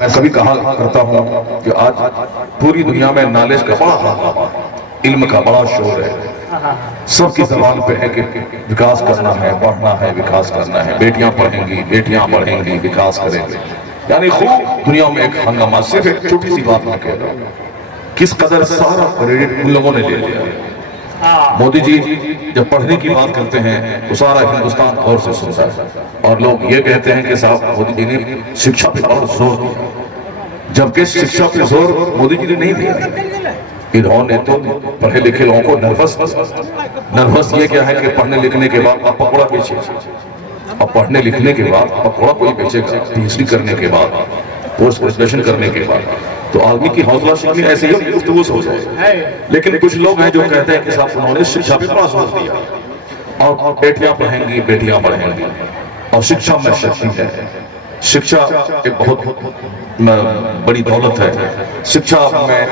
میں کبھی کہا کرتا ہوں کہ آج پوری دنیا میں نالج کا بڑا ہنگامہ ہے، علم کا بڑا شور ہے، سب کی زبان پہ ہے کہ وکاس کرنا ہے، بڑھنا ہے، وکاس کرنا ہے، بیٹیاں پڑھیں گی، بیٹیاں بڑھیں گی، وکاس کریں گے، یعنی خوب دنیا میں ایک ہنگامہ۔ صرف ایک چھوٹی سی بات میں کہہ رہا ہوں، کس قدر سارا کریڈٹ ان لوگوں نے لے لیا ہے۔ مودی جی جب پڑھنے کی بات کرتے ہیں تو سارا ہندوستان غور سے سنتا ہے، اور لوگ یہ کہتے ہیں کہ صاحب مودی جی نے شکشا پہ بہت زور دیا، جبکہ شکشا پہ زور مودی جی نے نہیں دیا۔ انہوں نے تو پڑھے لکھے لوگوں کو نروس یہ کیا ہے کہ پڑھنے لکھنے کے بعد آپ پکوڑا بیچے، اب پڑھنے لکھنے کے بعد پکوڑا کوئی بیچے گا، پی ایچ ڈی کرنے کے بعد، پوسٹ گریجویشن کرنے کے بعد، تو آدمی کی حوصلہ شکنی ایسے ہی گفتگو سے ہو جائے۔ لیکن کچھ لوگ ہیں جو کہتے ہیں کہ صاحب انہوں نے شکشا پہ بڑا زور دیا، اور بیٹیاں پڑھیں گی، بیٹیاں پڑھیں گی، اور شکشا میں شکتی ہے۔ شکشا ایک بہت بڑی دولت ہے۔ شکشا میں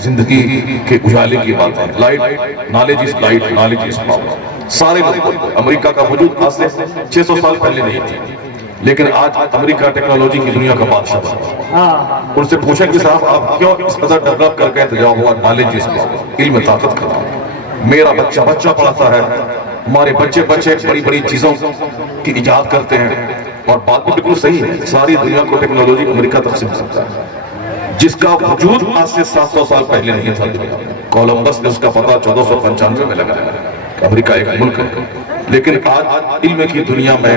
زندگی کے اجالے کی بات ہے۔ Light, knowledge is light, knowledge is power. سارے لوگ بولتے ہیں امریکہ کا وجود آج سے 600 سال پہلے نہیں تھی، لیکن آج امریکہ ٹیکنالوجی کی دنیا کا بادشاہ بنا۔ ان سے پوچھیں کہ صاحب آپ کیوں اس قدر ڈیولپ کر کے جواب ہوا نالج از پاور، علم طاقت کا نام۔ میرا بچہ پڑھتا ہے، ہمارے بچے بڑی بڑی چیزوں کی ایجاد کرتے ہیں، اور بات بھی بالکل صحیح ہے۔ ساری دنیا کو ٹیکنالوجی امریکہ تقسیم کرتا ہے، جس کا وجود آج سے 700 سال پہلے نہیں تھا دنیا میں۔ کولمبس نے اس کا پتہ 1495 میں لگایا کہ امریکہ ایک ملک ہے، لیکن آج علم کی دنیا میں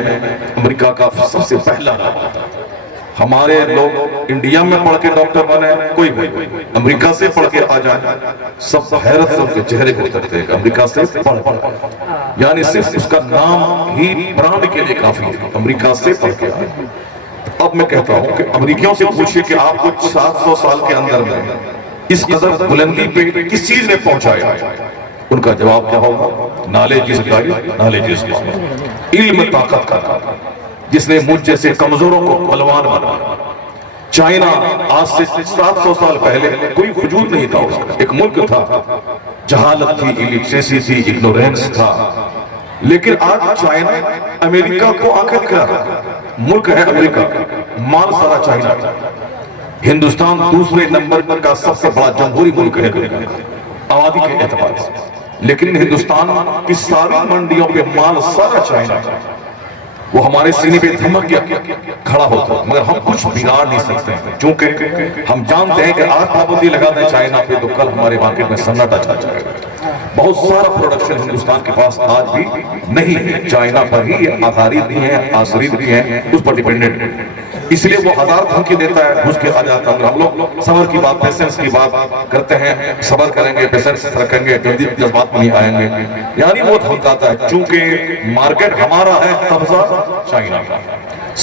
امریکہ کا سب سے پہلا نام آتا ہے۔ ہمارے لوگ انڈیا میں پڑھ کے ڈاکٹر بنے، کوئی بھی امریکہ سے پڑھ کے آ جائے، سب حیرت سے ان کے چہرے کو اترتے ہیں کہ امریکہ سے پڑھ، یعنی صرف اس کا نام ہی برانڈ کے لیے کافی ہے، امریکہ سے پڑھ کے آئے۔ اب میں کہتا ہوں کہ امریکیوں سے پوچھئے کہ آپ کو 700 سال کے اندر میں اس قدر بلندی پہ کس چیز نے پہنچایا، ان کا جواب کیا ہوگا؟ Knowledge is light, knowledge is power. علم طاقت کا نام، جس نے مجھ جیسے کمزوروں کو بلوان بنایا۔ چائنا آج سے 700 سال پہلے کوئی وجود نہیں تھا، اس کا ایک ملک تھا، جہالت تھی، الیٹریسی تھی، اگنورینس تھا، لیکن آج چائنا امریکہ کو آنکھیں دکھ رہا ہے۔ ملک ہے امریکہ، مال سارا چائنا تھا۔ ہندوستان دوسرے نمبر کا سب سے بڑا جمہوری ملک ہے دنیا کا آبادی کے اعتبار سے، لیکن ہندوستان کی ساری منڈیوں پہ مال سارا چائنا تھا۔ وہ ہمارے سینے پہ دھمک گیا کھڑا ہوتا، مگر ہم کچھ بگاڑ نہیں سکتے ہیں، چونکہ ہم جانتے ہیں کہ آج پابندی لگا دیں چائنا پہ تو کل ہمارے مارکیٹ میں سناٹا چھا جائے گا۔ بہت سارا پروڈکشن ہندوستان کے پاس آج بھی نہیں ہے، چائنا پر ہی آدھارت بھی ہیں، آسرید بھی ہیں، اس پر ڈیپینڈنٹ ہیں۔ اس لیے وہ ہزار دھمکی دیتا ہے، گھس کے آ جاتا ہے۔ ہم لوگ صبر کی بات، پیشنس کی بات کرتے ہیں، صبر کریں گے، پیشنس رکھیں گے، جلدی جذبات نہیں آئیں گے، یعنی وہ دھمکاتا ہے۔ چونکہ مارکیٹ ہمارا ہے، قبضہ چائنا کا،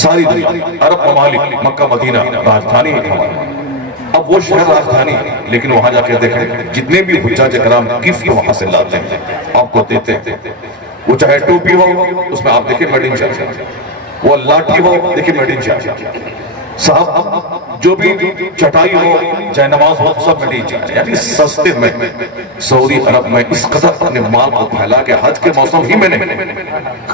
ساری دنیا، عرب ممالک، مکہ مدینہ راجدھانی ہے ہماری۔ اب وہ شہر راجدھانی ہے، لیکن وہاں جا کے دیکھیں جتنے بھی حجاج کرام گفٹ وہاں سے لاتے ہیں، آپ کو دیتے ہیں، وہ چاہے ٹوپی ہو، اس میں آپ دیکھیں میڈ ان چائنا، وہ لاٹھی ہو، دیکھیں میڈ ان چائنا، صاحب جو بھی چٹائی ہو، چاہے نماز ہو، سب میڈ ان چائنا۔ یعنی سستے میں سعودی عرب میں اس قدر اپنے مال کو پھیلا کے حج کے موسم ہی میں نہیں،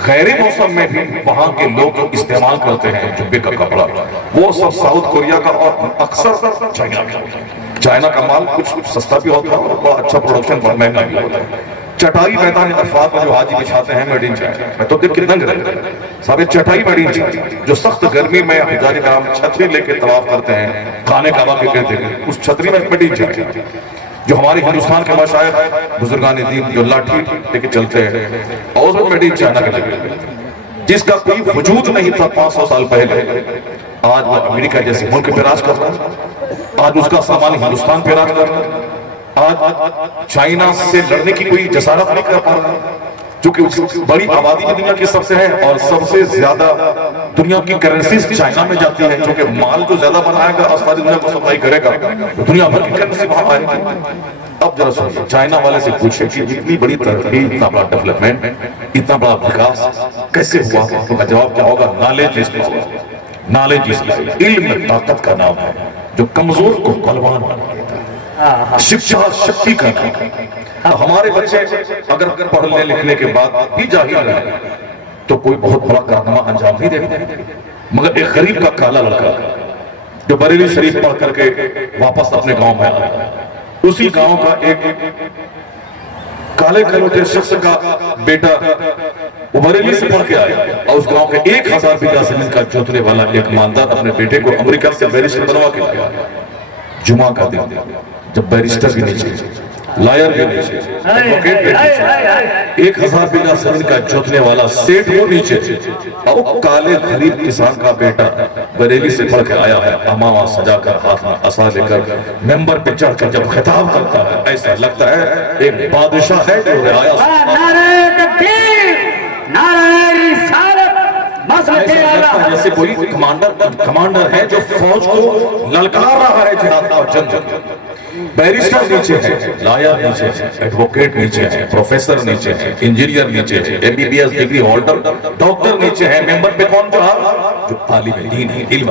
غیر موسم میں بھی وہاں کے لوگ جو استعمال کرتے ہیں جبے کا کپڑا، وہ سب ساؤتھ کوریا کا اور اکثر چائنا کا۔ چائنا کا مال کچھ سستا بھی ہوتا ہے اور بڑا اچھا پروڈکشن بڑا مہنگا بھی ہوتا ہے۔ چٹائی میدان عرفات میں جو حاجی بچھاتے ہیں میڈ ان چائنا، میں تو دیکھ کے دنگ رہتا ہے، صاحب چٹائی میڈ ان چائنا، جو سخت گرمی میں حجاج کرام چھتری لے کے طواف کرتے ہیں خانہ کعبہ کے گرد گرد، اس چھتری میں میڈ ان چائنا۔ جو ہمارے ہندوستان کے مشائخ بزرگان دین جو لاٹھی لے کے چلتے ہیں، اور وہ میڈ ان چائنا کے لگے، جس کا کوئی وجود نہیں تھا 500 سال پہلے، آج وہ امریکہ جیسے ملک پہ راج کر رہا ہے، آج اس کا سامان ہندوستان پہ راج کر رہا ہے، آج چائنا سے لڑنے کی کوئی جسارت نہیں کر پا رہا ہے، جو کہ بڑی آبادی میں دنیا کی سب سے ہے، اور سب سے زیادہ دنیا کی کرنسیز چائنا میں جاتی ہے، جو کہ مال جو زیادہ بنائے گا اور ساری دنیا کو سپلائی کرے گا، دنیا بھر کی کرنسی وہاں آئے گی۔ اب ذرا سنیے، چائنا والے سے پوچھیں کہ اتنی بڑی ترقی، اتنا بڑا ڈیولپمنٹ، اتنا بڑا وکاس کیسے ہوا؟ تو کا جواب کیا ہوگا؟ Knowledge is power, knowledge is light, علم طاقت کا نام ہے جو کمزور کو بلوان بنا دیتا ہے۔ شکشا شکتی کا نام۔ ہمارے بچے اگر پڑھنے لکھنے کے بعد بھی جاہل رہے تو کوئی بہت بڑا کارنامہ انجام نہیں دے، مگر ایک غریب کا کالا لڑکا جو بریلی شریف پڑھ کر کے واپس اپنے گاؤں میں آیا، اسی گاؤں کا ایک کالے کلوٹے شخص کا بیٹا وہ بریلی سے پڑھ کے آیا اور اس گاؤں کے 1000 بیگھہ زمین کا جوتنے والا ایک مالدار اپنے بیٹے کو امریکہ سے بیرسٹر بنوا کے لایا۔ جمعہ کا دن جب بیرسٹر بھی نیچے، لائر بھی نیچے، ایڈوکیٹ بھی نیچے، 1000 بیگھہ زمین کا جوتنے والا سیٹ وہ نیچے، اور وہ کالے غریب کسان کا بیٹا بریلی سے پڑھ کے آیا ہے، امامہ سجا کر ہاتھ میں عصا لے کر ممبر پہ چڑھ کر جب خطاب کرتا ہے ایسا لگتا ہے ایک بادشاہ ہے جو رعایا نعرہ تکبیر، نعرہ رسالت، جیسے کوئی کمانڈر ہے جو فوج کو للکار رہا ہے جہاد اور جنگ۔ بیرسٹر نیچے ہے، لائر نیچے ہے، ایڈوکیٹ نیچے ہے، پروفیسر نیچے ہے، انجینئر نیچے ہے، MBBS ڈگری ہولڈر ڈاکٹر نیچے ہے، ممبر پہ کون جو عالم دین ہے، علم۔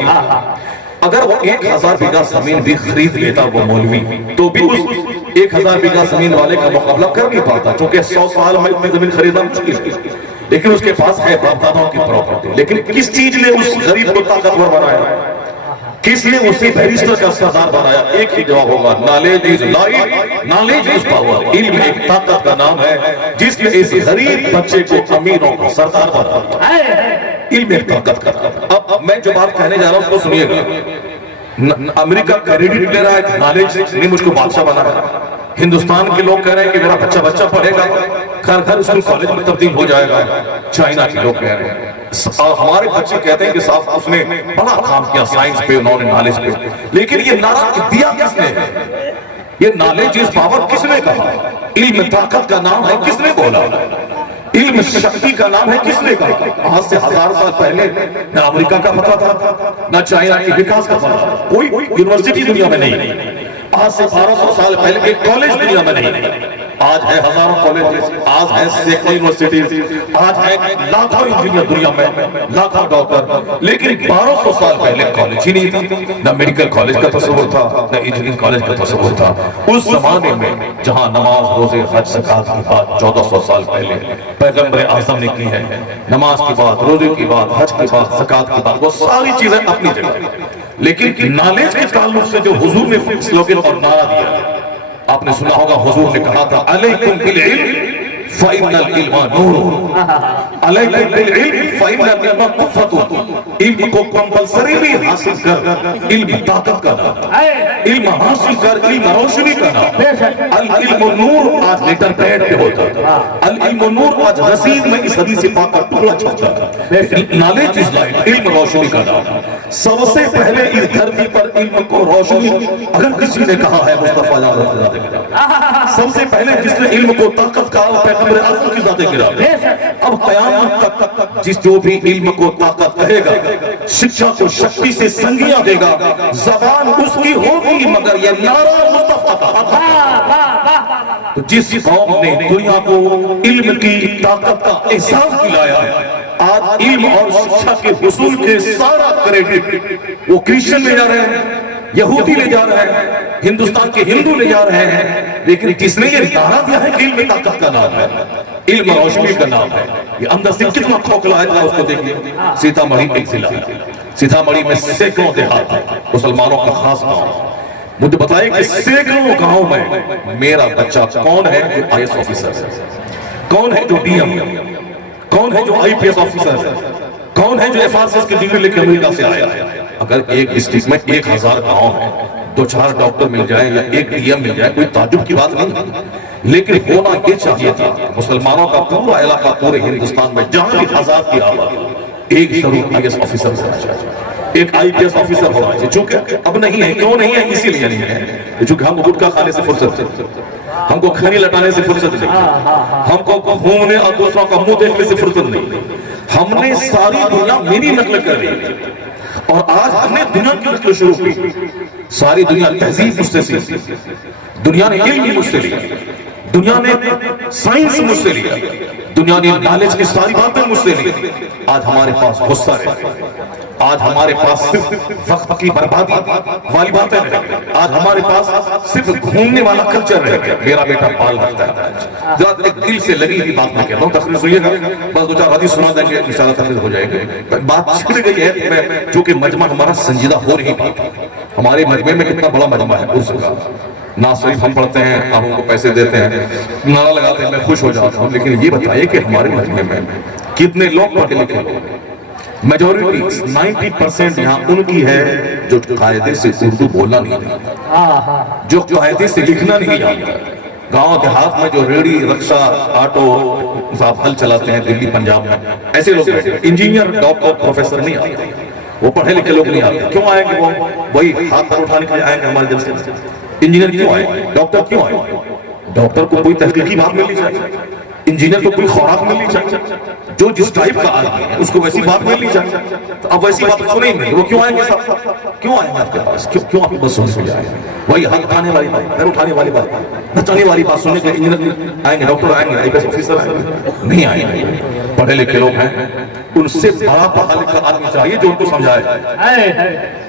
اگر وہ 1000 بیگھہ زمین بھی خرید لیتا وہ مولوی تو بھی اس 1000 بیگھہ زمین والے کا مقابلہ کر نہیں پاتا، چونکہ 100 سال میں اتنی زمین خریدنا مشکل ہے، لیکن اس کے پاس ہے باپ دادوں کی پراپرٹی۔ لیکن کس چیز نے اس غریب کو طاقتور بنایا؟ کس نے اسے بیرسٹر کا سردار بنایا؟ ایک ہی جواب ہوگا، knowledge is light, knowledge is power. علم ایک طاقت کا نام ہے جس نے اس غریب بچے کو امیروں کو سردار بنایا۔ علم ایک طاقت کا نام ہے۔ اب میں جو بات کہنے جا رہا ہوں اس کو سنیے گا۔ امریکہ کریڈٹ لے رہا ہے، نالج نے مجھ کو بادشاہ بنایا۔ ہندوستان کے لوگ کہہ رہے ہیں کہ میرا بچہ پڑھے گا، گھر اسکول کالج میں تبدیل ہو جائے گا۔ چائنا کے لوگ کہہ رہے ہیں، ہمارے بچے کہتے ہیں کہ صاحب اس نے بڑا کام کیا سائنس پہ، انہوں نے نالج پہ، لیکن یہ نعرہ دیا کس نے؟ یہ نالج از پاور کس نے کہا؟ علم طاقت کا نام ہے کس نے بولا؟ علم شکتی کا نام ہے کس نے کہا؟ آج سے 1000 سال پہلے نہ امریکہ کا پتہ تھا، نہ چائنا کے وکاس کا پتہ تھا، کوئی یونیورسٹی دنیا میں نہیں۔ آج سے 1200 سال پہلے ایک کالج دنیا میں نہیں، آج ہے ہزاروں کالجز، آج ہے سینکڑوں یونیورسٹیز، آج ہے لاکھوں انجینئر دنیا میں، لاکھوں ڈاکٹر، لیکن 1200 سال پہلے کالج ہی نہیں تھا، نہ میڈیکل کالج کا تصور تھا، نہ انجینئرنگ کالج کا تصور تھا۔ اس زمانے میں جہاں نماز، روزے، حج، زکوٰۃ کی بات 1400 سال پہلے پیغمبر اعظم نے کی ہے، نماز کی بات، روزے کی بات، حج کی بات، زکوٰۃ کی بات، وہ ساری چیزیں اپنی جگہ، لیکن نالج کے تعلق سے جو حضور نے سلوگن اور نعرہ دیا، آپ نے سنا ہوگا حضور نے کہا تھا علیکم بالعلم فإن العلم نور، علیکم بالعلم فإن العلم قوة۔ علم کو کمپلسری بھی حاصل کر، علم طاقت کا نام، علم حاصل کر، علم روشنی کا نام۔ العلم نور آج لیٹر پیڈ پہ ہوتا ہے، العلم نور آج رسید میں اس حدیث پاک کا ٹکڑا چھپتا ہے۔ نالج از لائٹ، علم روشنی کا نام۔ سب سے پہلے اس دھرتی پر علم کو روشنی اگر کسی نے کہا ہے مصطفیٰ سب سے پہلے جس نے علم کو طاقت کہا پیغمبر اعظم کی ذات گرامی۔ اب قیامت تک جس جو بھی علم کو طاقت کہے گا، شکشا کو شکتی سے سنگیاں دے گا، زبان اس کی ہوگی مگر یہ نعرہ مصطفیٰ کا۔ تو جس قوم نے دنیا کو علم کی طاقت کا احساس دلایا ہے، آج علم اور شکشا کے حصول کے سارا کریڈٹ وہ کرسچن لے جا رہے ہیں، یہودی لے جا رہے ہیں، ہندوستان کے ہندو لے جا رہے ہیں، لیکن جس نے یہ نعرہ دیا ہے کہ علم طاقت کا نام ہے، علم روشنی کا نام ہے، یہ اندر سے کتنا کھوکھلا ہے اس کو دیکھیے۔ سیتامڑھی ایک ضلع، سیتامڑھی میں سینکڑوں دیہات ہیں، مسلمانوں کا خاص گاؤں۔ مجھے بتائیں کہ سینکڑوں گاؤں میں میرا بچہ کون ہے جو IAS آفیسر ہے، کون ہے جو DM ہے، کون ہے جو IPS آفیسر ہے، کون ہے جو FRCS کی ڈگری لے کے امریکہ سے آیا ہے۔ اگر ایک ڈسٹرکٹ میں 1000 گاؤں ہے، 2-4 ڈاکٹر مل جائیں یا ایک DM مل جائے، کوئی تعجب کی بات نہیں، لیکن ہونا یہ چاہیے تھا مسلمانوں کا پورا علاقہ پورے ہندوستان میں جہاں بھی آزاد کی آبادی ایک ضرور IAS آفیسر ہونا چاہیے، ایک IPS آفیسر ہونا چاہیے، چونکہ اب نہیں ہے۔ کیوں نہیں ہے؟ اسی لیے نہیں ہے چونکہ ہم کو گٹکا کھانے سے فرصت ہے، ہم کو کھانی لٹانے سے فرصت نہیں، ہم کو گھومنے اور دوسروں کا منہ دیکھنے سے فرصت نہیں۔ ہم نے ساری دنیا میری نقل کر لی اور آج ہم نے دنیا کی نقل شروع کی۔ ساری دنیا تہذیب مجھ سے سیکھی، دنیا نے علم مجھ سے لیا، دنیا نے سائنس مجھ سے لیا، دنیا نے نالج کی ساری باتیں مجھ سے لی۔ آج ہمارے پاس غصہ ہے، آج ہمارے پاس صرف وقت کی بربادی والی باتیں رہ گئی. آج ہمارے پاس صرف گھومنے والا کلچر رہ گیا. میرا بیٹا پال رکھتا ہے. ذرا ایک دل سے لگی ہوئی بات میں کہتا ہوں, تقریر سنیے گا, بس 2-4 حدیث سنا دیں گے انشاءاللہ تقریر ہو جائے گی. بات چھڑ گئی ہے میں چونکہ مجمع ہمارا سنجیدہ ہو رہی بات. ہمارے مجمع میں کتنا بڑا مجمع ہے اس کا. ناز شریف ہم پڑھتے ہیں, آپ ان کو پیسے دیتے ہیں, نعرہ لگاتے ہیں, میں خوش ہو جاتا ہوں. لیکن یہ بتائیے کہ ہمارے مجمع میں کتنے لوگ پڑھے لکھے لوگ ہیں؟ میجورٹی 90% یہاں ان کی ہے جو قاعدے سے اردو بولنا نہیں جانتا, جو قاعدے سے لکھنا نہیں جانتا. گاؤں دیہات میں جو ریڑی رکشہ آٹو صاحب حل چلاتے ہیں دلی پنجاب میں, ایسے لوگ انجینئر ڈاکٹر پروفیسر نہیں آتے, وہ پڑھے لکھے لوگ نہیں آتے. کیوں آئیں گے وہ؟ وہی ہاتھ پر اٹھانے کے لیے آئیں گے ہمارے جلسے میں. انجینئر کیوں آئیں گے؟ ڈاکٹر کیوں آئیں گے؟ ڈاکٹر کو کوئی تحقیقی بات ملنی چاہیے, انجینئر کو کوئی خوراک ملنی چاہیے, جو جس ٹائپ کا آدمی ہے اس کو ویسی بات ملنی چاہیے. تو اب ویسی بات کو نہیں ملے, وہ کیوں آئیں گے صاحب؟ کیوں آئیں گے آپ کے پاس؟ کیوں آپ کی بات سننے کے لیے آئیں گے؟ وہی ہاتھ اٹھانے والی بات, پیر اٹھانے والی بات, بچانے والی بات سننے کے لیے انجینئر آئیں گے, ڈاکٹر آئیں گے, IPS آفیسر آئیں گے؟ نہیں آئیں گے. پڑھے لکھے لوگ ہیں, ان سے بڑا پڑھا لکھا آدمی چاہیے جو ان کو سمجھائے.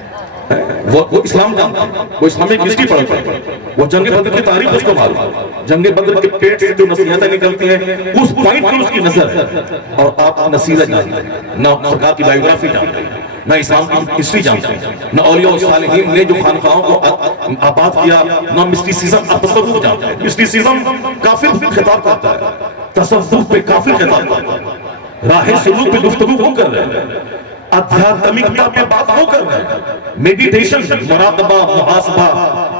وہ اسلام جانتا ہے, وہ اسلامک ہسٹری پڑھتا ہے, وہ جنگ بدر کی تاریخ اس کو معلوم, جنگ بدر کے پیٹ سے جو نصیحتیں نکلتی ہیں اس پوائنٹ پر اس کی نظر ہے. اور آپ نصیحت جانتے ہیں, نہ سرکار کی بائیوگرافی جانتے ہیں, نہ اسلام کی ہسٹری جانتے ہیں, نہ اولیاء و صالحین نے جو خانقاہوں کو آباد کیا, نہ مسٹیسزم اور تصوف جانتے ہیں. مسٹیسزم کافر پہ خطاب کرتا ہے, تصوف پہ کافر خطاب کرتا ہے, راہ سلوک پہ گفتگو ہو کر رہے ہیں, ادھیاتمکتا پہ بات ہو کر رہے ہیں, میڈیٹیشن, مراقبہ, محاسبہ,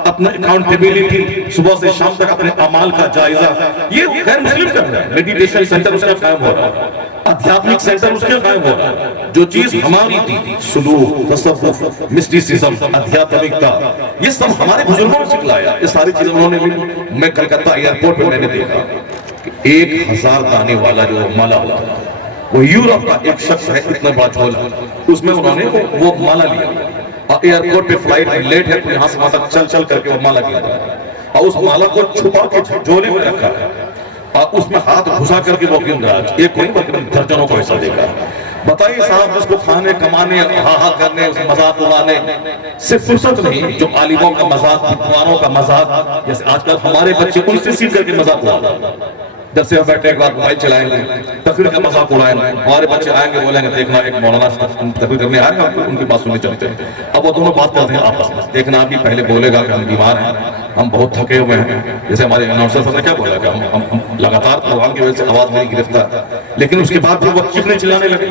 اپنا اکاؤنٹیبلٹی, صبح سے شام تک اپنے اعمال کا جائزہ, یہ غیر مسلم کر رہے ہیں. میڈیٹیشن سینٹر اس کا قائم ہو رہا ہے, ادھیاتمک سینٹر اس کا قائم ہو رہا ہے. جو چیز ہماری تھی, سلوک, تصوف, مسٹیسزم, ادھیاتمکتا, یہ سب ہمارے بزرگوں نے سکھلایا. یہ ساری چیزیں انہوں نے بھی. میں کلکتہ ایئرپورٹ پہ میں نے دیکھا کہ 1000 دانے والا جو مالا ہوتا ہے, وہ یورپ کا ایک شخص ہے, اتنا بڑا جھولا, اس میں انہوں نے وہ مالا لیا, اور ایئرپورٹ پہ فلائٹ لیٹ ہے تو یہاں سے وہاں تک چل چل کر کے وہ مالا لیا, اور اس مالا کو چھپا کے جھولے میں رکھا ہے, اور اس میں ہاتھ گھسا کر کے وہ گن رہا ہے. ایک کوئی بلکہ درجنوں کو ایسا دیکھا. بتائیے صاحب, جس کو کھانے کمانے ہاہا کرنے مذاق اڑانے سے فرصت نہیں, جو عالموں کا مذاق, بدوانوں کا مذاق, جیسے آج کل ہمارے بچے ان سے سیکھ کر کے مذاق اڑاتے ہیں. جب سے بیٹھے ایک بار موبائل چلائیں گے, تقریر کا مذاق اڑائیں گے, ہمارے بچے آئیں گے بولیں گے دیکھنا ایک مولانا تقریر کرنے آئے گا, ان کی بات سننے چلتے ہیں. اب وہ دونوں بات کرتے ہیں آپس میں, دیکھنا آپ پہلے بولے گا کہ ہم بیمار ہیں, ہم بہت تھکے ہوئے ہیں, جیسے ہمارے اناؤنسر صاحب نے کیا بولا کہ ہم لگاتار پروگرام کی وجہ سے آواز میری گرفتار, لیکن اس کے بعد پھر وہ چیخنے چلانے لگے.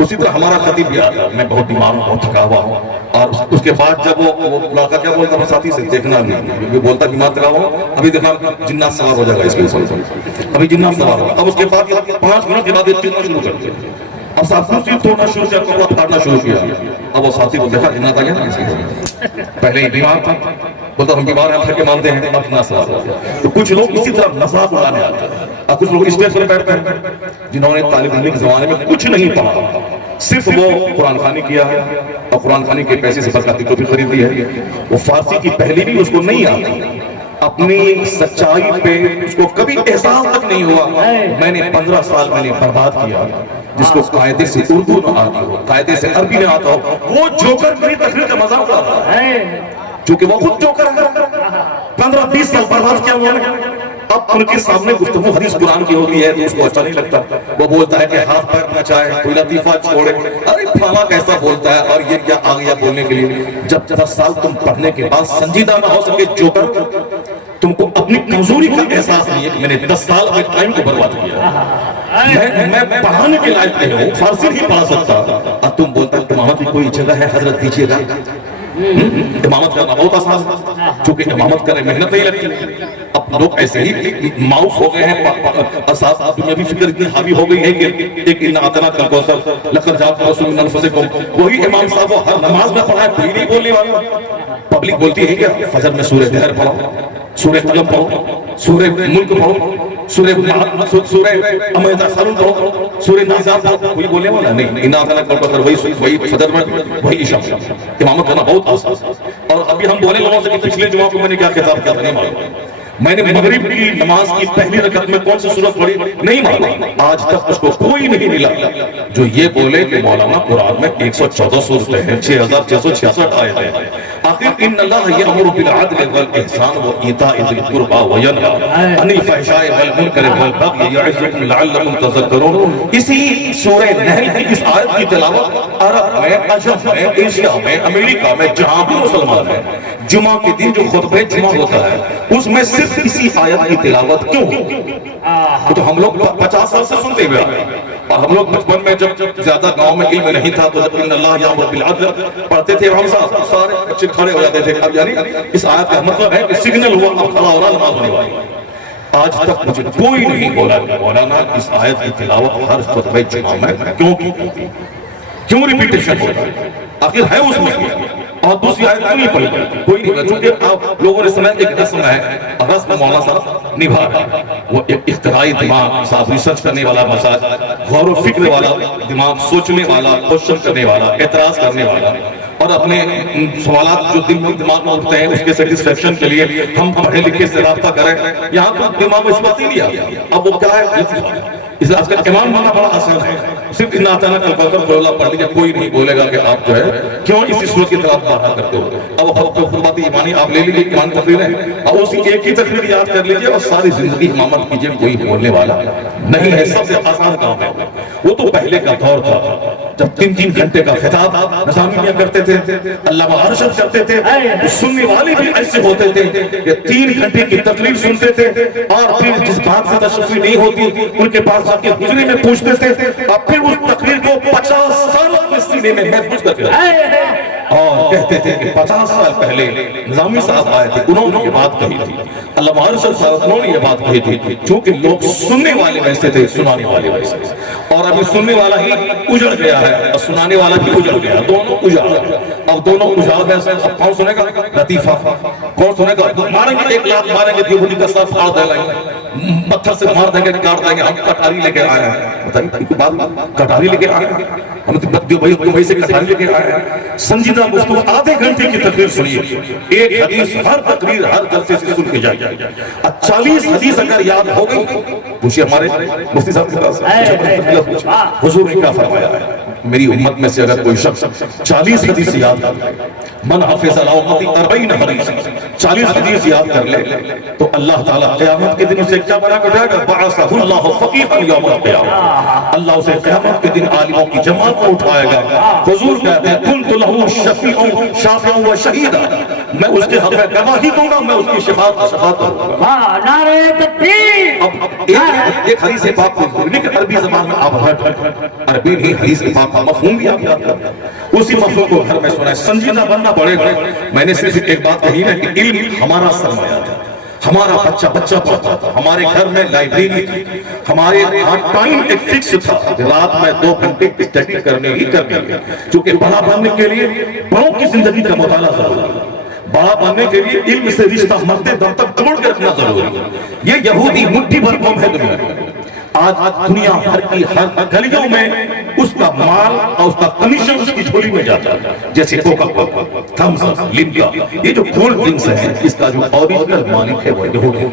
اسی طرح ہمارا خطیب بھی آتا, میں بہت بیمار ہوں, بہت تھکا ہوا ہوں, اور اس کے بعد جب وہ لڑکا کیا بولتا ہے ساتھی سے, دیکھنا نہیں, وہ بولتا بیمار تھکا ہوا ہوں, ابھی دیکھنا جنات سوار ہو جائے گا اس کے اوپر, ابھی جنات سوار ہوگا. اب اس کے بعد 5 منٹ کے بعد یہ چیزیں شروع کر دیا, اب ساتھیوں سے توڑنا شروع کیا, وہ پھاڑنا شروع کیا. اب وہ ساتھی کو دیکھا جنات آ گیا نا, پہلے ہی بیمار تھا, بولتا ہم بیمار ہیں, تھکے مانتے ہیں, اب جنات سوار ہو گیا. تو کچھ لوگ اسی طرح مذاق اڑانے آتے ہیں, اور کچھ لوگ اسٹیج پر بیٹھتے ہیں جنہوں نے طالب علم کے زمانے میں کچھ نہیں پڑھا, صرف وہ قرآن خوانی کیا ہے, اور قرآن خوانی کے پیسے سے برکاتی ٹوپی خریدی ہے. وہ فارسی کی پہلی بھی اس کو نہیں آتی, اپنی سچائی پہ اس کو کبھی احساس تک نہیں ہوا. میں نے 15 سال میں نے برباد کیا. جس کو قاعدے سے اردو نہ آتی ہو, قاعدے سے عربی نہ آتا ہو, وہ جوکر میری تقریر کا مذاق اڑاتا ہے, چونکہ وہ خود جوکر ہے. 15-20 سال برباد کیا انہوں نے. اب ان کے سامنے گفتگو حدیث قرآن کی ہوتی ہے تو اس کو اچھا نہیں لگتا. وہ بولتا ہے کہ ہاتھ پیر نچائے, کوئی لطیفہ چھوڑے, ارے پھلانا کیسا بولتا ہے, اور یہ کیا آ گیا بولنے کے لیے. جب 10 سال تم پڑھنے کے بعد سنجیدہ نہ ہو سکے جوکر, تم کو اپنی کمزوری کا احساس نہیں ہے کہ میں نے 10 سال اپنے ٹائم کو برباد کیا. میں پڑھانے کے لائق نہیں ہوں, فارسی نہیں پڑھا سکتا, اور تم بولتا امامت کی کوئی جگہ ہے حضرت دیجیے گا. امامت کرنا بہت آسان ہے, چونکہ امامت کرنے محنت نہیں لگتی. اب لوگ ایسے ہی ماؤس ہو گئے ہیں, اور دنیاوی فکر اتنی حاوی ہو گئی ہے کہ ایک اِنَّا أَعْطَيْنَاكَ الْكَوْثَرَ لَقَدْ جَاءَكُمْ رَسُولٌ مِّنْ أَنفُسِكُمْ, وہی امام صاحب وہ ہر نماز میں پڑھا ہے, کوئی نہیں بولنے والا. پبلک بولتی ہے کہ فجر میں سورہ دہر پڑھو, سورہ قلم پڑھو, سورہ ملک پڑھو, سورہ اما یتساءلون پڑھو, سورہ نازعات پڑھو, کوئی بولنے والا نہیں. اِنَّا أَعْطَيْنَاكَ الْكَوْثَرَ وہی فجر میں وہی عشاء میں. امامت کرنا بہت آسان. اور ابھی ہم بولے لوگوں سے کہ پچھلے جمعہ کو میں نے کیا خطاب کیا تھا نہیں معلوم, میں نے مغرب کی نماز کی پہلی رکعت میں کون سی سورت پڑھی نہیں معلوم، آج تک اس کو کوئی نہیں ملا جو یہ بولے کہ مولانا قرآن میں 114 سورتیں ہیں، 6666 آیتیں ہیں۔ آخر ان اللہ یامر بالعدل والاحسان وایتاء ذی القربى وینہی عن الفحشاء والمنکر والبغی یعظکم لعلکم تذکرون۔ اسی سورہ نحل کی اس آیت کی تلاوت عرب میں، عجم میں، ایشیا میں، امریکہ میں، جہاں بھی مسلمان ہیں، جمعہ کے دن جو خطبہ جمعہ ہوتا ہے اس میں صرف اسی آیت کی تلاوت کیوں؟ وہ تو ہم لوگ 50 سال سے سنتے ہوئے آئے ہیں، اور ہم لوگ بچپن میں جب زیادہ گاؤں میں علم نہیں تھا تو جب ان اللہ یامر بالعدل پڑھتے تھے ہم سارے بچے کھڑے ہو جاتے تھے۔ اب یعنی اس آیت کا مطلب ہے کہ سگنل ہوا اب کھڑا ہو رہا نماز ہونے والی۔ آج تک مجھے کوئی نہیں بولا کہ مولانا اس آیت کی تلاوت ہر خطبہ جمعہ میں کیوں ریپیٹیشن ہوتا ہے؟ آخر ہے اس میں اور دوسری آیت کیوں نہیں پڑھی جاتی؟ کوئی نہیں بولا، چونکہ آپ لوگوں نے سنا ایک رسم ہے، رسم مولانا صاحب نبھا رہے ہیں، وہ ایک اختراعی دماغ، صاحب ریسرچ کرنے والا مزاج، غور و فکر والا دماغ، سوچنے والا، کوشچن کرنے والا، اعتراض کرنے والا، اور اپنے سوالات جو دماغ میں اٹھتے ہیں اس کے سیٹسفیکشن کے لیے ہم پڑھے لکھے سے رابطہ کریں، یہاں تو دماغ میں اس بات ہی نہیں آیا۔ اب وہ کیا ہے؟ اس لئے آج کا امام بننا بڑا آسان ہے، صرف اِنَّا اعْطَيْنَاكَ الْكَوْثَرَ قُلْ اللہ پڑھ لیجئے، کوئی نہیں بولے گا کہ آپ جو ہے کیوں اسی سورت کی تلاوت پڑھا کرتے ہو۔ اب خطبات ایمانی آپ لے لیجئے، ایمان تقریر ہے، اور اسی ایک ہی تقریر یاد کر لیجئے اور ساری زندگی امامت کیجئے، کوئی بولنے والا نہیں ہے، سب سے آسان کام ہے۔ وہ تو پہلے کا دور تھا جب 3 گھنٹے کا خطاب نظامیہ کرتے تھے، علامہ ارشد کرتے تھے، سننے والے بھی ایسے ہوتے تھے کہ 3 گھنٹے کی تقریر سنتے تھے اور پھر جس بات سے تشفی نہیں ہوتی ان کے پاس جا کے حجرے میں پوچھتے تھے اور پھر اس تقریر کو 50 سال اپنے سینے میں محفوظ کرتے تھے اور کہتے تھے کہ 50 سال پہلے نظامی صاحب آئے تھے، انہوں نے یہ بات کہی تھی، علامہ ارشد صاحب انہوں نے یہ بات کہی تھی، چونکہ لوگ سننے والے ویسے تھے، سنانے والے ویسے تھے، اور ابھی سننے والا ہی اجڑ گیا ہے اور سنانے والا بھی اجڑ گیا، دونوں اجڑ گئے۔ اب دونوں اجڑ گئے سے اب کون سنے گا لطیفہ؟ کون سنے گا؟ ماریں گے 1 لاکھ ماریں گے دیوبندی کا سر پھاڑ دے لیں گے، پتھر سے مار دیں گے، کاٹ دیں گے، ہم کٹاری لے کے آئے ہیں، بتائیے کٹاری لے کے آئے ہیں، ہم دبئی سے کٹاری لے کے آئے ہیں۔ سنجیدہ گفتگو آدھے گھنٹے کی تقریر سنیے، ایک حدیث ہر تقریر ہر جلسے سے سن کے جائے، 40 حدیث اگر یاد ہو گئی، پوچھئے ہمارے مفتی صاحب کے پاس حضور نے کیا فرمایا ہے؟ میری امت میں سے اگر کوئی شخص 40 حدیث یاد کر لے، من حفظ امتی 40 حدیث، 40 حدیث یاد کر لے تو اللہ تعالیٰ قیامت کے دن اسے کیا بنا کر جائے گا؟ بعثہ اللہ فقیہا یوم القیامہ، اللہ اسے قیامت کے دن عالموں کی جماعت کو اٹھائے گا۔ حضور کہتے ہیں کنت لہ شفیعا شافعا و شہیدا، میں اس کے حق میں گواہی دوں گا، میں اس کی شفاعت کروں گا۔ نعرہ تکبیر۔ اب ایک حدیث پاک کو لیکن عربی زبان میں آپ عربی نہیں، حدیث پاک کا مفہوم بھی آپ یاد کرتے ہیں، اسی مفہوم کو گھر میں سنا ہے، سنجیدہ بننا پڑے گا۔ میں نے صرف ایک بات کہی ہے کہ علم ہمارا سرمایہ تھا، ہمارا بچہ پڑھتا تھا، ہمارے گھر میں لائبریری تھی، ہمارے ٹائم ایک فکس تھا کہ رات میں 2 گھنٹے اسٹڈی کرنے ہی کرنی ہے، چونکہ بڑا بننے کے لیے بڑوں کی زندگی کا مطالعہ ضروری ہے، بڑا بننے کے لیے علم سے رشتہ مرتے دم تک جوڑ کے رکھنا ضروری ہے۔ یہ یہودی مٹھی بھر قوم ہے دنیا میں، آج دنیا بھر کی ہر گلیوں میں اس کا مال اور اس کا کمیشن اس کی جھولی میں جاتا ہے، جیسے کوکا کولا، تھمس اپ، لمکا، یہ جو کولڈ ڈرنکس ہیں اس کا جو اوریجنل مالک ہے وہ یہود ہے۔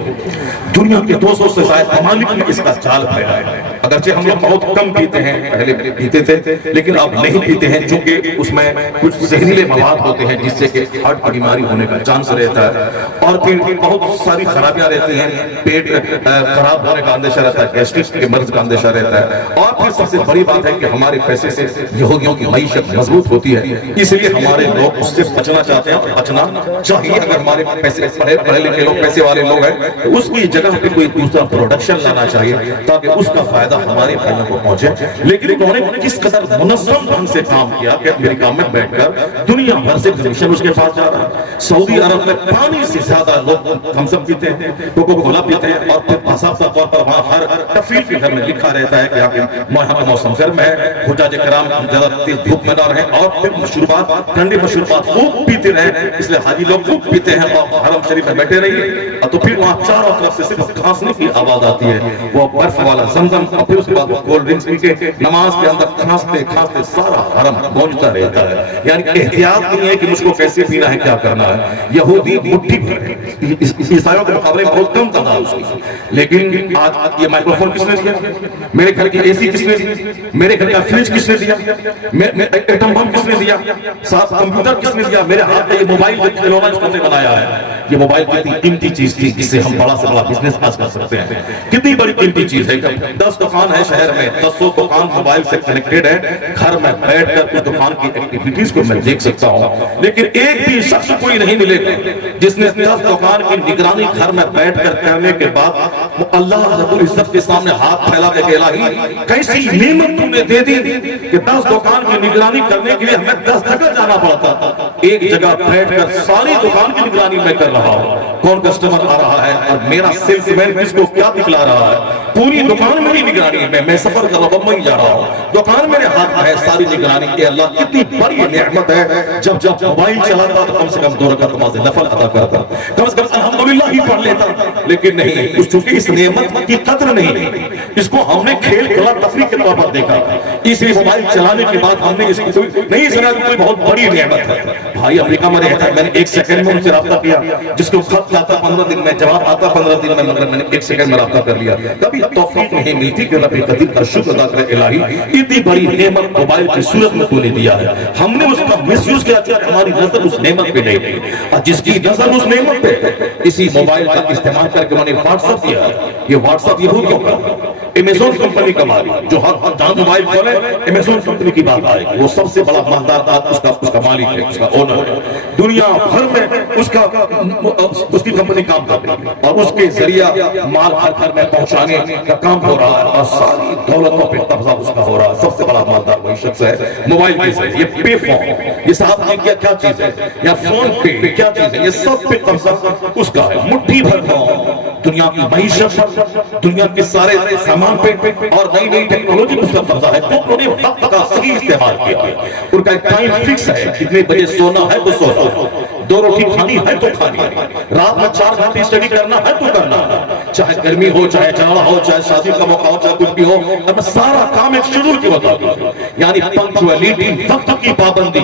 دنیا کے 200 سے زائد ممالک میں اس کا جال پھیلا ہے، اگرچہ ہم لوگ بہت کم پیتے ہیں، پہلے پیتے تھے لیکن اب نہیں پیتے ہیں، چونکہ اس میں کچھ زہریلے مواد ہوتے ہیں جس سے کہ ہارٹ کی بیماری ہونے کا چانس رہتا ہے، اور پھر بہت ساری خرابیاں رہتی ہیں، پیٹ خراب ہونے کا اندیشہ رہتا ہے، گیسٹرک کے مرض کا اندیشہ رہتا ہے، اور پھر سب سے بڑی بات ہے کہ ہمارے پیسے سے یہودیوں کی معیشت مضبوط ہوتی ہے، اس لیے ہمارے لوگ اس سے بچنا چاہتے ہیں اور بچنا چاہیے۔ اگر ہمارے پیسے پڑھے لکھے لوگ، پیسے والے لوگ ہیں تو اس کی جگہ پہ کوئی دوسرا پروڈکشن لانا چاہیے تاکہ اس کا فائدہ ہمارے بھائیوں کو پہنچے۔ لیکن انہوں نے کس قدر منظم ڈھنگ سے کام کیا کہ امریکہ میں بیٹھ کر دنیا بھر سے کمیشن اس کے پاس جا رہا ہے، سعودی عرب میں پانی سے زیادہ لوگ تھمس اپ پیتے ہیں، کوکا کولا پیتے ہیں، اور پھر باضابطہ طور پر وہاں ہر تفریح کے گھر میں لکھا رہتا ہے کہ یہاں کا موسم گرم ہے، حجاج کرام زیادہ تیز دھوپ میں نہ رہیں، اور پھر مشروبات، ٹھنڈے مشروبات خوب پیتے رہیں، اس لیے حاجی لوگ خوب پیتے ہیں اور حرم شریف میں بیٹھے رہیے، تو پھر وہاں چاروں طرف سے صرف کھانسنے کی آواز آتی ہے، وہ برف والا زمزم، اور پھر اس کے بعد وہ کولڈ ڈرنکس پی کے نماز کے اندر کھانستے کھانستے سارا حرم گونجتا رہتا ہے۔ یعنی احتیاط نہیں ہے کہ مجھ کو کیسے پینا ہے، کیا کرنا ہے۔ یہودی مٹھی بھر ہے، عیسائیوں کے مقابلے میں بہت کم تعداد اس کی، لیکن آج یہ مائکروفون کس نے دیا؟ میرے گھر کی اے سی کس نے دی؟ میرے گھر کا فریج کس نے دیا؟ ایٹم بم کس نے دیا؟ ساتھ کمپیوٹر کس نے دیا؟ میرے ہاتھ میں یہ موبائل جو کھلونا اس نے بنایا ہے، یہ موبائل کتنی قیمتی چیز تھی جس سے ہم بڑا سے بڑا بزنس آج کر سکتے ہیں، کتنی بڑی قیمتی چیز ہے۔ 10 دکان ہے شہر میں، 10 دکان موبائل سے کنیکٹڈ ہے، گھر میں بیٹھ کر اس دکان کی ایکٹیویٹیز کو میں دیکھ سکتا ہوں، لیکن ایک بھی شخص کوئی نہیں ملے گا جس نے 10 دکان کی نگرانی گھر میں بیٹھ کر کرنے کے بعد اللہ رب العزت کے سامنے ہاتھ پھیلا دے کہ الہی کیسی نعمت تم نے دے دی کہ 10 دکان کی نگرانی کرنے کے لیے ہمیں 10 جگہ جانا پڑتا تھا، ایک جگہ بیٹھ کر ساری دکان کی نگرانی میں کر رہا ہوں، کون کسٹمر آ رہا ہے اور میرا سیلس مین کس کو کیا دکھلا رہا ہے، پوری دکان میری نگرانی میں سفر کر رہا ہوں، میں جا رہا ہوں، دکان میرے ہاتھ میں ہے، ساری نگرانی کے اللہ کتنی بڑی نعمت ہے۔ جب موبائل چلاتا تو کم سے کم 2 رکعت نماز نفل ادا کرتا، کم سے کم الحمدللہ ہی پڑھ لیتا، لیکن نہیں، چونکہ اس نعمت کی قدر نہیں، اس کو ہم نے کھیل کھیلا تفریح کے طور پر دیکھا، اس لیے موبائل چلانے کے بعد ہم نے اس کو نہیں سنا کہ کوئی بہت بڑی نعمت ہے۔ بھائی امریکہ میں رہتا ہے، میں نے 1 سیکنڈ میں ان سے رابطہ کیا، جس کو خط آتا 15 دن میں، جواب آتا 15 دن میں، مگر میں نے 1 سیکنڈ میں رابطہ کر لیا۔ کبھی توفیق نہیں ملتی کہ رب قدیر کا شکر ادا کرے، الہی اتنی بڑی نعمت موبائل کی صورت میں تو نے دیا ہے، ہم نے اس کا مس یوز کیا، ہماری نظر اس نعمت پہ نہیں گئی، اور جس کی نظر اس نعمت پہ اسی موبائل کا استعمال کر کے انہوں نے واٹس ایپ کیا، یہ واٹس ایپ یہودیوں کا، امیزون کمپنی کا مالک، جو ہر جہاں موبائل کھولے امیزون کمپنی کی بات آئے گی، وہ سب سے بڑا مالدار اس کا مالک ہے، اس کا اونر ہے، دنیا بھر میں اس کی کمپنی کام کر رہی ہے، اور اس کے ذریعہ مال ہر گھر میں پہنچانے کا کام ہو رہا ہے، اور ساری دولتوں پہ قبضہ اس کا ہو رہا ہے، سب سے بڑا مالدار وہی شخص ہے موبائل کے ذریعے۔ یہ پے فون، یہ صاحب نے کیا چیز ہے، یا فون پے کیا چیز ہے، یہ سب پہ قبضہ اس کا ہے، مٹھی بھر دنیا کی معیشت پر، دنیا کے سارے سامان پہ، اور نئی نئی ٹیکنالوجی اس کا قبضہ ہے، تو انہوں نے وقت کا صحیح استعمال کیا، ان کا ایک ٹائم فکس ہے، کتنے بجے سونا ہے تو سونا ہے، 2 روٹی کھانی ہے تو کھانی ہے، رات میں 4 گھنٹے اسٹڈی کرنا ہے تو کرنا ہے، چاہے گرمی ہو، چاہے جاڑا ہو، چاہے شادی کا موقع ہو، چاہے کچھ بھی ہو، اب سارا کام ایک شیڈول کے مطابق، یعنی پنکچولیٹی، وقت کی پابندی،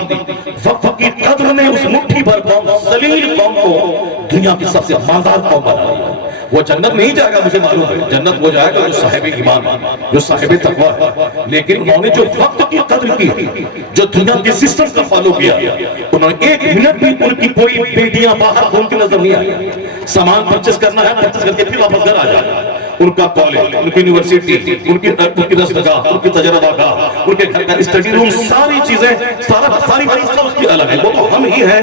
وقت کی قدر نے اس مٹھی بھر قوم، ذلیل قوم کو دنیا کی سب سے مالدار قوم بنا دیا۔ وہ جنت نہیں جائے گا، مجھے معلوم ہے، جنت وہ جائے گا جو صاحب ایمان ہے، جو صاحب تقویٰ ہے، لیکن انہوں نے جو وقت کی قدر کی، جو دنیا کے سسٹم کا فالو کیا، انہوں نے 1 منٹ بھی ان کی کوئی بیٹیاں باہر گھومتی نظر نہیں آئی، سامان پرچیز کرنا ہے، پرچیز کر کے پھر واپس گھر آ جائے، ان کا کالج، ان کی یونیورسٹی، ان کی دستگاہ، ان کی تجربہ گاہ، ان کے گھر کا اسٹڈی روم، ساری چیزیں، ساری معیشت اس کی الگ ہے، وہ تو ہم ہی ہیں،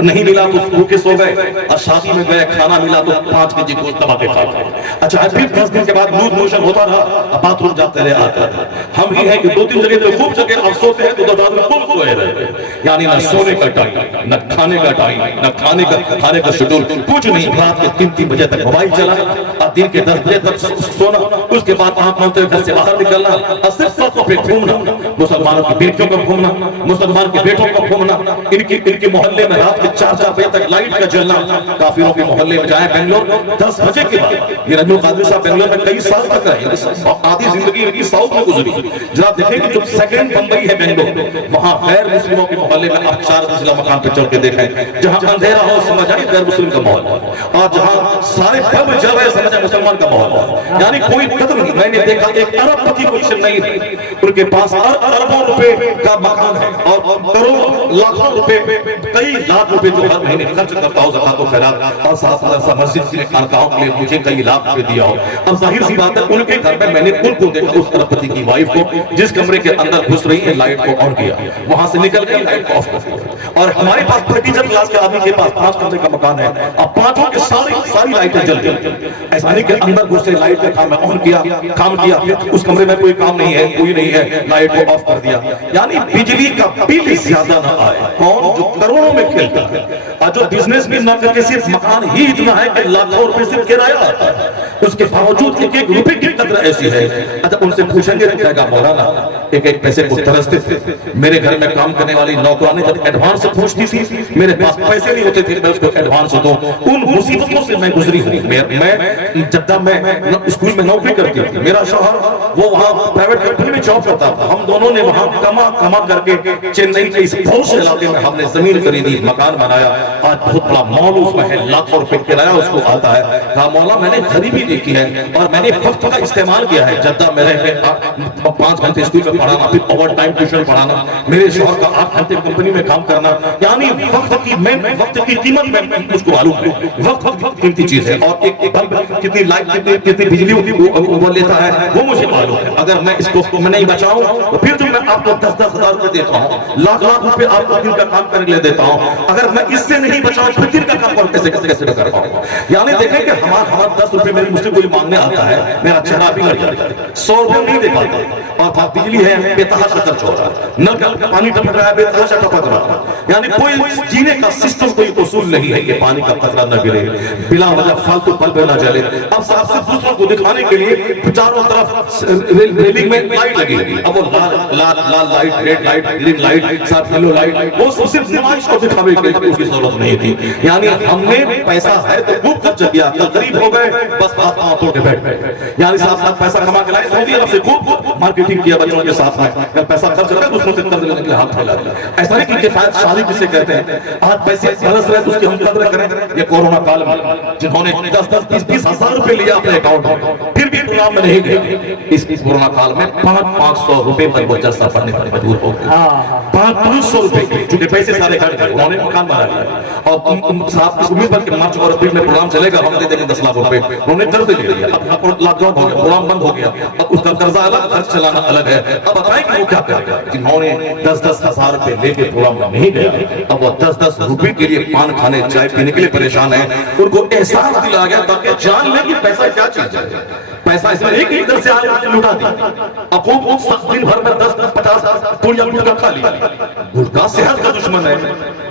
نہیں ملا تو بھوکے سو گئے، اور شادی میں گئے کھانا ملا تو 5 کیجی گوشت دبا کے کھاتے ہیں، اچھا پھر 10 دن کے بعد لوز موشن ہوتا رہا، بات روم جاتے رہے آتا رہا، ہم ہی ہیں کہ 2-3 جگہ تو خوب جگہ اب سوتے ہیں تو 10 رات میں خوب سوئے رہے، یعنی نہ سونے کا ٹائم، نہ کھانے کا ٹائم، نہ کھانے کا شیڈول، کچھ نہیں، رات کے 3 بجے تک موبائل چلا، اور دن کے 10 بجے تک سونا، اس کے بعد آنکھ مانتے ہوئے گھر سے باہر نکلنا، اور صرف سڑکوں پہ گھومنا، مسلمانوں کی بیٹیوں کو گھومنا، مسلمان کے بیٹوں کو گھومنا، ان کے محلے میں رات کے 4 بجے تک لائٹ کا جلنا، کافروں کے محلے میں جائیں بنگلور 10 بجے کے بعد، یہ نجم القادری صاحب بنگلور میں کئی سال تک رہے، آدھی زندگی ان کی ساؤتھ میں گزری، ذرا دیکھیں کہ جو سیکنڈ بمبئی ہے بنگلور، وہاں غیر مسلموں کے محلے میں آپ 4 منزلہ مکان پہ چڑھ کے دیکھیں، جہاں اندھیرا ہو سمجھ آئے غیر مسلم کا ماحول، اور جہاں سارے بم جل رہے سمجھ آئے مسلمان کا ماحول، یعنی کوئی قدر نہیں۔ میں نے دیکھا ایک ارب پتی پوزیشن نہیں ہے، ان کے پاس اربوں روپے کا مکان ہے، اور کروڑ لاکھوں روپے، کئی لاکھ روپے جو ہر مہینے خرچ کرتا ہو زکات و خیرات، اور ساتھ ساتھ مسجد کے خانقاہوں کے لیے مجھے کئی لاکھ روپے دیا ہو۔ اب ظاہر سی بات ہے ان کے گھر میں نے ان کو دیکھا، اس ارب پتی کی وائف کو، جس کمرے کے اندر گھس رہی ہے لائٹ کو آن کیا، وہاں سے نکل کے لائٹ کو آف کر دیا، اور ہمارے پاس ٹیچر کلاس کے آدمی کے پاس 5 کمرے کا مکان ہے، اب 5 کے ساری لائٹیں جل گئی، ایسا نہیں کہ اندر گھسے لائٹ کا کام آن کیا، کام کیا، اس کمرے میں کوئی کام نہیں ہے، کوئی نہیں ہے، لائٹ کو آف کر دیا، یعنی بجلی کا بل زیادہ نہ آئے، کون جو کروڑوں میں کھیلتا ہے، اور جو بزنس بھی نہ کر کے صرف مکان ہی اتنا ہے کہ لاکھوں روپے صرف کرایہ آتا ہے، اس کے باوجود ایک ایک روپے کی قدر ایسی ہے۔ اچھا ان سے پوچھیں گے کہے گا مولانا ایک پیسے کو ترستے تھے، میرے گھر میں کام کرنے والی نوکرانی جب ایڈوانس پوچھتی تھی، میرے پاس پیسے نہیں ہوتے تھے میں اس کو ایڈوانس دوں، ان مصیبتوں سے میں گزری ہوں۔ میں جب میں اسکول میں نوکری کرتی تھی، میرا شوہر وہ وہاں پرائیویٹ کمپنی میں جاب کرتا تھا، ہم دونوں نے وہاں کما کر کے چنئی کے اس پوش علاقے میں ہم نے زمین خریدی، مکان بنایا، آج بہت بڑا مال اس میں ہے، لاکھوں روپے کرایہ اس کو آتا ہے۔ کہا مولا میں نے غریبی دیکھی ہے اور میں نے وقت کا استعمال کیا ہے، جدہ میں رہ کے 5 گھنٹے اسکول میں پڑھانا، پھر اوور ٹائم ٹیوشن پڑھانا، میرے شوہر کا 8 گھنٹے کمپنی میں کام کرنا، یعنی وقت کی قیمت میں مجھ کو معلوم ہے، وقت قیمتی چیز ہے، اور ایک بلب کتنی لائٹ کتنی بجلی وہ لیتا ہے وہ مجھے معلوم ہے۔ اگر میں اس کو میں نہیں بچاؤں تو پھر جو میں آپ کو 10-10 ہزار روپے دیتا ہوں، لاکھ روپے آپ کو دن کا کام کرنے کے لیے دیتا ہوں، اگر میں اس سے نہیں بچاؤں پھر دن کا کام کیسے کر پاؤں گا؟ یعنی دیکھیں کہ ہمارا 10 روپے مجھ سے کوئی مانگنے آتا ہے، میرا چہرہ بھی لڑ جاتا ہے، 100 روپے نہیں دے پاتا، اور بجلی ہے بے تحاشا خرچ ہو رہا ہے، نل کا پانی ٹپک رہا ہے بے تحاشا ٹپک رہا ہے، یعنی کوئی جینے کا سسٹم کوئی اصول نہیں ہے کہ پانی کا قطرہ نہ گرے، بلا وجہ فالتو بلب نہ جلے۔ اب صاحب سے دوسروں کو دکھانے کے لیے چاروں طرف ریلنگ میں لائٹ لگی ہوئی، اب وہ لال light, red light, green light, ساتھ یلو لائٹ، وہ صرف نمائش کو دکھاوے کے لیے اس کی ضرورت نہیں تھی۔ یعنی ہم نے پیسہ ہے تو خوب خرچ کیا، غریب ہو گئے بس ہاتھ پاؤں توڑ کے بیٹھ گئے، یعنی صاحب پیسہ کما کے لائے، سعودی عرب سے خوب مارکیٹنگ کیا بچوں کے ساتھ میں، پیسہ خرچ کر دوسروں سے قرض لینے کے لیے ہاتھ پھیلا دیا۔ ایسا نہیں کہ کفایت شادی جسے کہتے ہیں، آج پیسے برس رہے تو اس کی ہم قدر کریں۔ یہ کورونا کال میں جنہوں نے 10-20 ہزار روپے لیا اپنے اکاؤنٹ میں پھر بھی پروگرام میں نہیں گئے، اس کورونا کال میں 500 روپے پر وہ جلسہ پڑھنے پر مجبور ہو گئے، 500 روپے کی، چونکہ پیسے سارے کھڑ گئے، انہوں نے مکان بنا لیا، اور صاحب اس امید پر کہ مارچ اور اپریل میں پروگرام چلے گا، ہم دے دیں گے 10 لاکھ روپے، انہوں نے قرض لے لیا، اب لاک ڈاؤن ہو گیا، پروگرام بند ہو گیا، اب اس کا قرضہ الگ، خرچ چلانا الگ ہے۔ اب بتائیں کہ وہ کیا کرے گا؟ جنہوں نے 10-10 ہزار روپے لے کے پروگرام میں نہیں گیا، اب وہ 10-10 روپے کے لیے پان کھانے چائے پینے کے لیے پریشان ہیں، ان کو احساس دلا گیا تاکہ جان لیں کہ پیسہ کیا چیز ہے، پیسہ اس میں ایک ادھر سے آگے لوٹا دیا، اب وہ دن بھر میں 10-50 پوڑیاں گٹکا کھا لیا، گٹکا صحت کا دشمن ہے،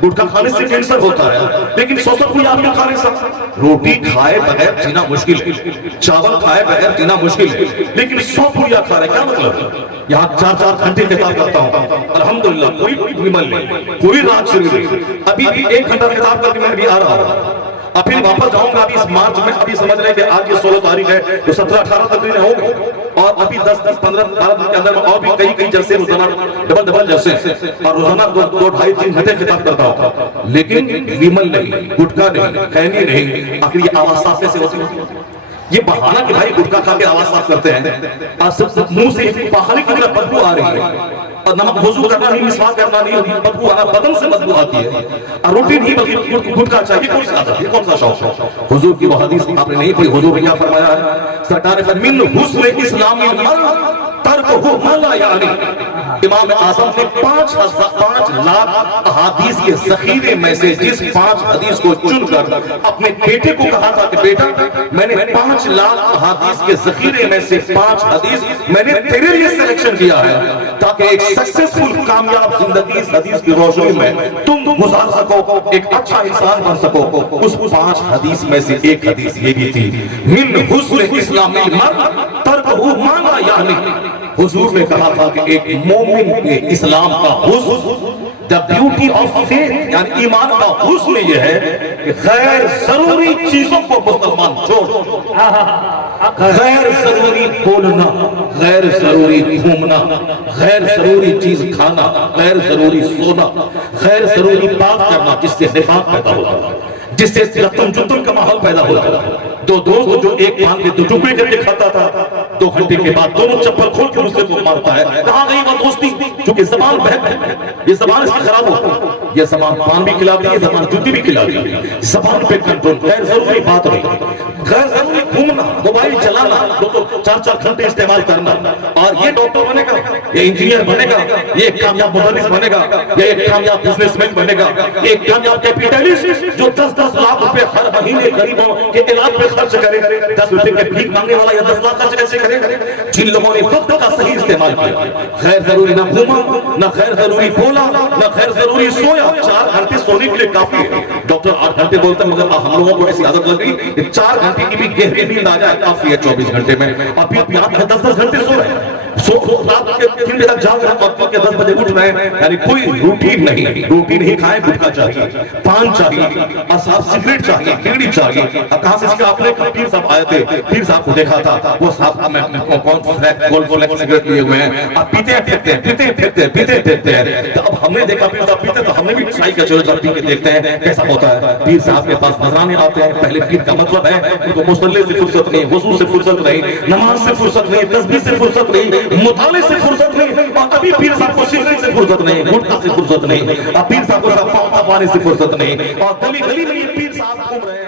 گٹکا کھانے سے کینسر ہوتا ہے، لیکن 100 پوڑیاں آپ کھا رہے سب، روٹی کھائے بغیر جینا مشکل ہے، چاول کھائے بغیر جینا مشکل ہے، لیکن 100 پوڑیاں کھا رہے، کیا مطلب؟ یہاں 4-4 گھنٹے خطاب کرتا ہوں، الحمدللہ کوئی بیمل نہیں، کوئی رات شروع نہیں، ابھی بھی 1 گھنٹہ خطاب کر کے میں بھی آ رہا ہوں، اب پھر واپس جاؤں گا ابھی اس مارچ میں، ابھی سمجھ رہے ہیں کہ آج یہ 16 تاریخ ہے، تو 17-18 تقریریں ہوں گے، اور ابھی 10-15 دن کے اندر میں اور بھی کئی جلسے روزانہ ڈبل جلسے، اور روزانہ 2-2.5-3 گھنٹے خطاب کرتا ہوں، لیکن ویمل نہیں، گٹکا نہیں، خینی نہیں، آخر یہ آواز صاف کیسے ہوتی ہے؟ یہ بہانہ کہ بھائی گٹکا کھا کے آواز صاف کرتے ہیں، اور صرف منہ سے باہر کی طرح بدبو آ رہی ہے، اور نمک وضو کرنا نہیں، مسواک کرنا نہیں، بدبو آنا، بدن سے بدبو آتی ہے، اور روٹی نہیں بلکہ گٹکا چاہیے، کون سی عادت ہے، کون سا شوق ہے؟ حضور کی وہ حدیث آپ نے نہیں پڑھی، حضور نے کیا فرمایا ہے؟ سرکار نے فرمایا من حسن اسلام المرء ترکہ ما لا یعنی۔ امام اعظم نے 5 لاکھ احادیث کے ذخیرے میں سے جس 5 حدیث کو چن کر اپنے بیٹے کو کہا تھا کہ بیٹا میں نے 5 لاکھ احادیث کے ذخیرے میں سے 5 حدیث میں نے تیرے لیے سلیکشن کیا ہے تاکہ ایک سکسسفل کامیاب زندگی اس حدیث کی روشنی میں تم گزار سکو، ایک اچھا انسان بن سکو۔ اس 5 حدیث میں سے ایک حدیث یہ بھی تھی من حسن اسلام المرء ترکہ ما لا یعنی۔ حضور نے کہا تھا کہ ایک مومن کے اسلام کا حسن، the beauty of faith یعنی ایمان کا حسن یہ ہے کہ غیر ضروری چیزوں کو مسلمان چھوڑ، غیر ضروری بولنا، غیر ضروری گھومنا، غیر ضروری چیز کھانا، غیر ضروری سونا، غیر ضروری بات کرنا جس سے نفاق پیدا ہوتا ہے، جس سے لطم جتن کا ماحول پیدا ہوتا ہے۔ 2 دوست جو ایک پان کے 2 ٹکڑے کر کے کھاتا تھا، 2 گھنٹے کے بعد دونوں چپل کھول کے دوسرے کو مارتا ہے، کہاں گئی وہ دوستی؟ چونکہ زبان بہت ہے، یہ زبان اس کی خراب ہوتی، یہ زبان پان بھی کھلاتی ہے، زبان جوتی بھی کھلاتی ہے، زبان پہ کنٹرول، غیر ضروری بات نہیں، غیر ضروری گھومنا، موبائل چلانا، 2-4 گھنٹے استعمال کرنا، اور یہ ڈاکٹر بنے گا، یہ انجینئر بنے گا، یہ ایک کامیاب مدرس بنے گا، یہ ایک کامیاب بزنس مین بنے گا، یہ ایک کامیاب کیپیٹلسٹ جو 10-10 لاکھ روپے ہر مہینے غریبوں کے علاج پہ خرچ کرے، 10 روپے کے بھیک مانگنے والا یا 10 لاکھ خرچ کیسے کرے؟ جن لوگوں نے وقت کا صحیح استعمال کیا، غیر ضروری نہ گھوما، نہ غیر ضروری بولا، نہ غیر ضروری سویا، 4 گھنٹے سونے کے لیے کافی ہے۔ ڈاکٹر 8 گھنٹے بولتے ہیں، مگر ہم لوگوں کو ایسی عادت لگ گئی کہ 4 گھنٹے کی بھی گہری نیند آ جائے کافی ہے 24 گھنٹے میں، اور پھر آپ 10-10 گھنٹے سو رہے ہیں، رات کے 3 بجے تک جاگ رہے ہیں اور کے 10 بجے اٹھ رہے ہیں، یعنی کوئی روٹین نہیں، روٹی نہیں کھائیں، گٹکا چاہیے، پان چاہیے، اور صاحب سگریٹ چاہیے، بیڑی چاہیے. اب کہاں سے سیکھا آپ نے؟ پیر صاحب آئے تھے, پیر صاحب کو دیکھا تھا, وہ صاحب میں کون گولڈ فلیکس سگریٹ لیے ہوئے ہیں, اب پیتے پھینکتے ہیں, پیتے پھینکتے ہیں, پیتے پھینکتے ہیں. تو اب ہم نے دیکھا پیر صاحب پیتے, تو ہم نے بھی چائے کا چلو پی کے دیکھتے ہیں کیسا ہوتا ہے. پیر صاحب کے پاس نذرانے آتے ہیں. پہلے پیر کا مطلب ہے ان کو مصلی سے فرصت نہیں, وضو سے فرصت نہیں, نماز سے فرصت نہیں, تسبیح سے فرصت نہیں, مطالعے سے فرصت نہیں. اور ابھی پیر صاحب کو سگریٹ سے فرصت نہیں, گٹکا سے فرصت نہیں, اب پیر صاحب کو پانی سے فرصت نہیں, اور گلی گلی میں یہ پیر صاحب گھوم رہے ہیں.